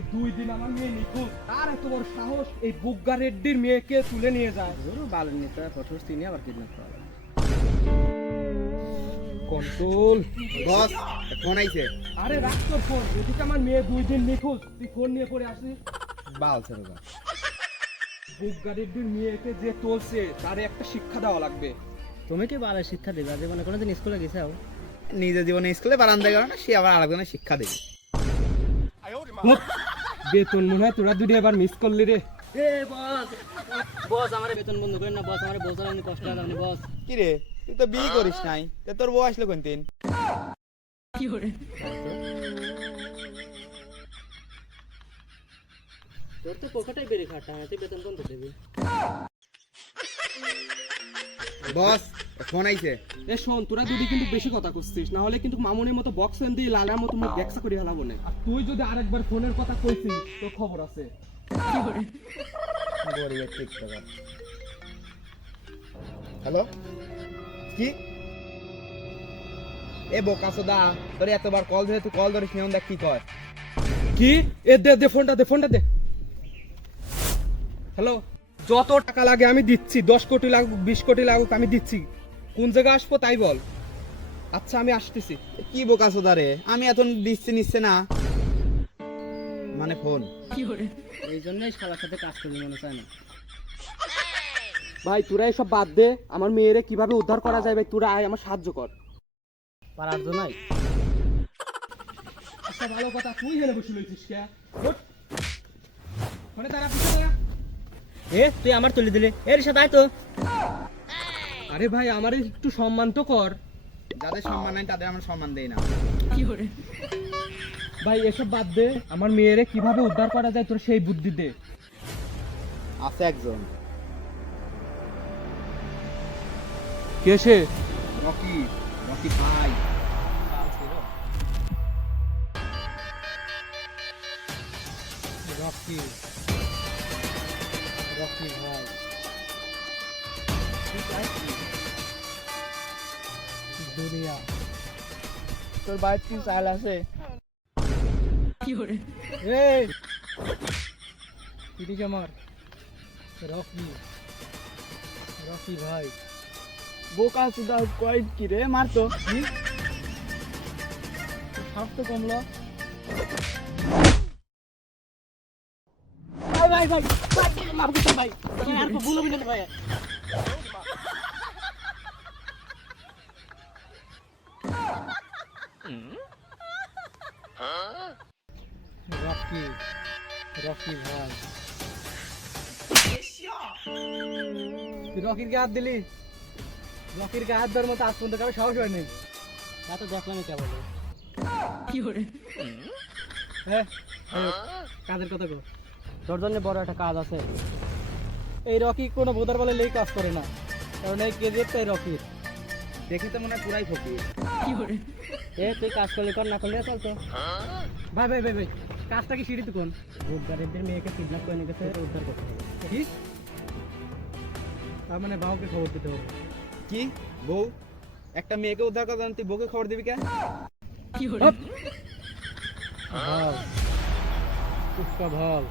আজকে 2 দিন আমার মেয়ে নিখোঁজ। আর এত বড় সাহস এই বুগ্গা রেড্ডির মেয়েকে তুলে নিয়ে যায়। জরুর ভালো নিতে ফটোস তিনি আবার কিডন্যাপ করা কন্ট্রোল বস ফোন আইছে। আরে রাখ তোর ফোন, এদিকে আমার মেয়ে 2 দিন নিখোঁজ, তুই ফোন নিয়ে পড়ে আসিস। বাল ছেড়ে দাও। বুগ্গা রেড্ডির মেয়েকে যে তোলছে তারে একটা শিক্ষা দেওয়া লাগবে। তুমি কি ভালো শিক্ষা দিবা জীবনে কোনোদিন স্কুলে গেছাও? নিজের জীবনে স্কুলে বারান্দায় গেল না, সে আবার আরেকজনের শিক্ষা দেবে। বেতন মনে হয় তোরা দুটো এবার মিস করলি রে। এ বস বস আমার বেতন বন্ধ করেন না বস, আমার বছর আমি কষ্ট হবে বস। কি রে, তুই তো বিয়ে করিস নাই, তা তোর বউ আসলো কোন দিন? কি করে তোর তো পকেটে বেরিয়ে খাটা, তুই বেতন বন্ধ দেবি? বস ফোন আইছে। এ শোন, তোরা দুটি কিন্তু বেশি কথা করছিস, না হলে কিন্তু মামুনের মতো বক্স এন দিয়ে লালার মতো মুখ ব্যাকসা করে হেলাবো না। আর তুই যদি আরেকবার ফোনের কথা কইছিস তো খবর আছে। গরিবের টিকটকার। হ্যালো, কি? এ বোকাসোদা, তোর এতবার কল ধরে তুই কল ধরিস নি, দেখ কি কয়। কি? এ দে দে ফোনটা দে, ফোনটা দে। হ্যালো, যত টাকা লাগে আমি দিচ্ছি, 10 কোটি লাগুক 20 কোটি লাগুক আমি দিচ্ছি। কোন জায়গায় আসবো তাই বল। আচ্ছা আমি আসতেছি। কি বোকাসোদা রে, আমি এখন দিচ্ছি নিচ্ছে না মানে ফোন। এই জন্যই শালার সাথে কাজ করবি মনে চায় না। ভাই তোরা এসব বাদ দে, আমার মেয়েরে কিভাবে উদ্ধার করা যায় ভাই তোরা আয় আমার সাহায্য কর। পারার জন্যই আচ্ছা ভালো কথা, তুই হেলে বসে লইছিস কে? ওঠ। ফোনে দাঁড়া, পিছনে দাঁড়া। এ তুই আমার তুলে দিলে এর সাথে আয় তো। আরে ভাই আমার একটু সম্মান তো কর। যাদের সম্মান নাই তাদের আমরা সম্মান দেই না। ভাই এসব বাদ দে, আমার মেয়েরে কিভাবে উদ্ধার করা যায় তোর সেই বুদ্ধি দে। আছে একজন, কে সে? রকি, রকি ভাই। রকি, রকি ভাই। দুনিয়া তোর বাড়িতে কি চাল আছে? এই এদিকে আমার রকি, রকি ভাই। বোকাসোদা কয় কি রে, মারতো। কি? সাপ তো কমলো। ভাই ভাই ভাই মাফ করতে ভাই, আর তো ভুল হবে না ভাই। রকি, রকি ভাই। তুই রকির গায়ে হাত দিলি? রকির গায়ে হাত দেওয়ার মতো আজ পর্যন্ত কারো সাহস হয়নি। তা তো দেখলাম কে বলে হ্যাঁ কাজের কথা কো। তোর জন্য বড় একটা কাজ আছে। এই রকি কোনো বোধার বলে লেই কাজ করে না, কারণ এই কেজিএফ এই রকির। দেখে তো মনে হয় পুরাই ফকির। এ তুই কাজ করলে কর, না করলে চল তো। ভাই ভাই ভাই ভাই, কাজটা কি সিঁড়িতে কোন? রোজগারের মেয়েকে কিডন্যাপ করে নিয়ে গেছে, উদ্ধার করতে হবে। কি? তার মানে বাবুকে খবর দিতে হবে। কি বউ? একটা মেয়েকে উদ্ধার করার জন্য তুই বউকে খবর দিবি কেন? ভাব, পুষ্পা ভাব।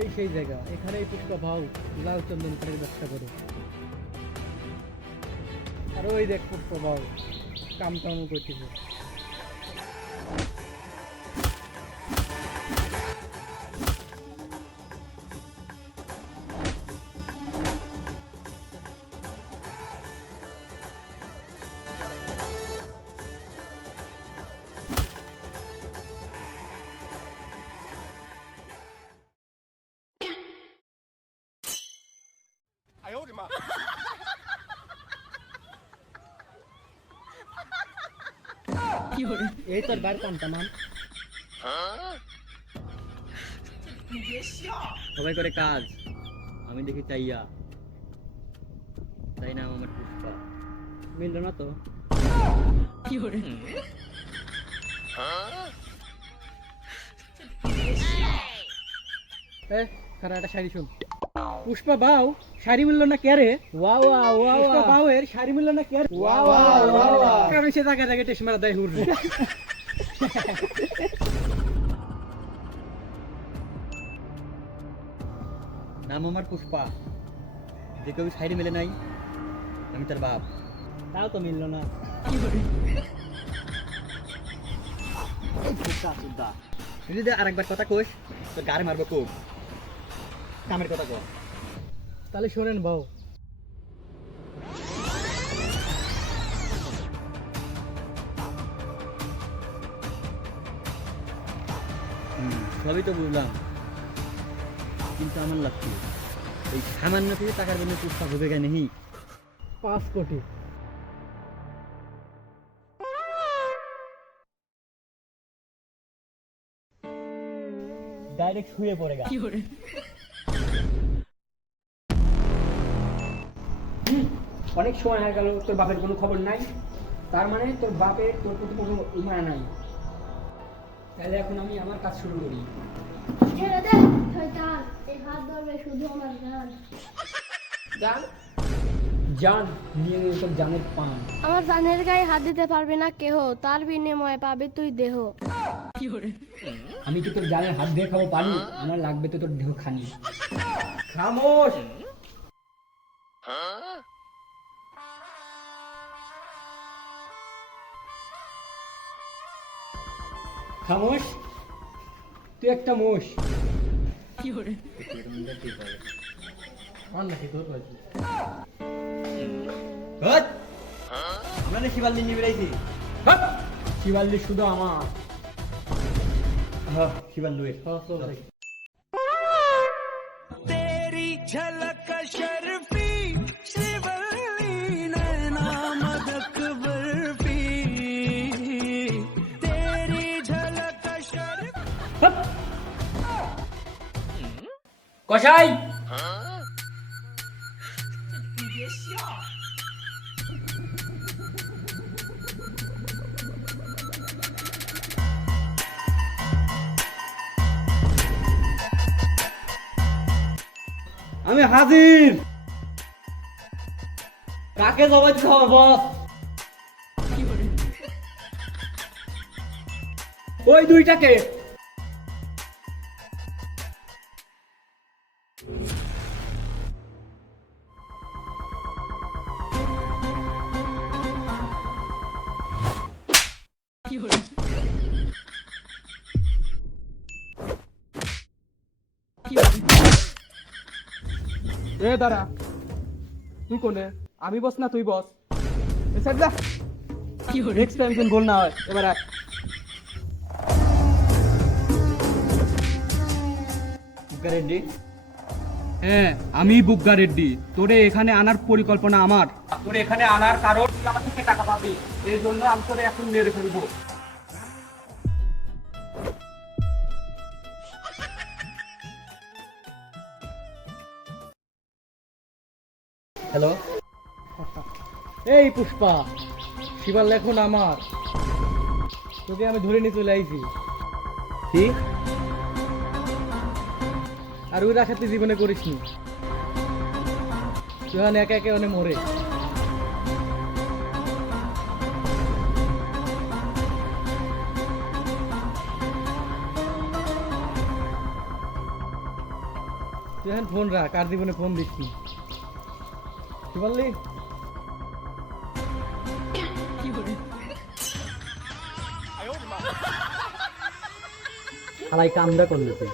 এই সেই জায়গা, এখানেই পুষ্পা ভাউ লাল চন্দন কাঠের ব্যবসা করে। আর ওই দেখ পুষ্পা ভাউ কাম টাম করতেছে। এই তোর বার কামটা মান সবাই করে কাজ, আমি দেখি চাইয়া, তাই নাম আমার পুষ্পা। মিললো না তো। খারা একটা শাড়ি শুন। পুষ্পা বাউ শাড়ি মিললো না কে রে? ওয়া ওয়া ওয়া পুষ্পা বাউ এর শাড়ি মিললো না কে রে? ওয়া ওয়া ওয়া ওয়া। কারণ সে জায়গায় জায়গায় টেস্ট মারা দেয় হুররে। নাম আমার পুষ্পা, যে কেউ সাইডে মেলে নাই, আমি তার বাপ। তাও তো মিললো না। তুই যদি আরেকবার কথা কোস তো গাড়ি মারবো খুব। কামের কথা কো। তাহলে শোনেন বাউ, সবই তো বুঝলাম, কিন্তু আমার লাগছে এই সামান্য কিছু টাকার জন্য পুষ্পা ভুবে গে নেই। 5 কোটি। ডাইরেক্ট শুয়ে পড়ে গা। অনেক সময় হয়ে গেল তোর বাপের কোনো খবর নাই, তার মানে তোর বাপের তোর প্রতি কোনো মায়া নাই। তাহলে এখন আমি আমার কাজ শুরু করি। ছেড়ে দে শয়তান, এই হাত ধরবে শুধু আমার জান। জান জান নিয়ে নে তোর জানের পান। আমার জানের গায়ে হাত দিতে পারবে না কেহ, তার বিনিময়ে পাবে তুই দেহ। আমি কি তোর জানের হাত দিয়ে খাবো পানি? আমার লাগবে তো তোর দেহ খানি। খামোশ। খামোশ, তুই একটা মোষ। আমরা শিবাল্লি নিয়ে বেড়াইছি। শিবাল্লি শুধু আমার। শিবাল্লু तेरी झलक शर्फी शिवली नैना मदक बर्फी तेरी झलक शर्फी কসাই আমি হাজির। কাকে জবাই দিতে হবে বস? ওই দুইটাকে। এ দাঁড়া, তুই কোনে? আমি বস না তুই বস? এসব যা, নেক্সট টাইম যেন গোল না হয়। এবার আয়। রেড্ডি, হ্যাঁ আমি বুগ্গা রেড্ডি। তোরে এখানে আনার পরিকল্পনা আমার। তোরে এখানে আনার কারণ তুই আমার থেকে টাকা পাবি, এই জন্য আমি তোরে এখন মেরে ফেলবো। হ্যালো। এই পুষ্পা, শিবার লেখন আমার। তোকে আমি ধরে নিয়ে চলে আইছি। কি? আর ওই রাখা তুই জীবনে করিসনি। তুই এখন একে একে অনেক মরে। তুই এখন ফোন রাখ, আর জীবনে ফোন দিসনি। কি বললি? খালাই কামটা করলে তুই।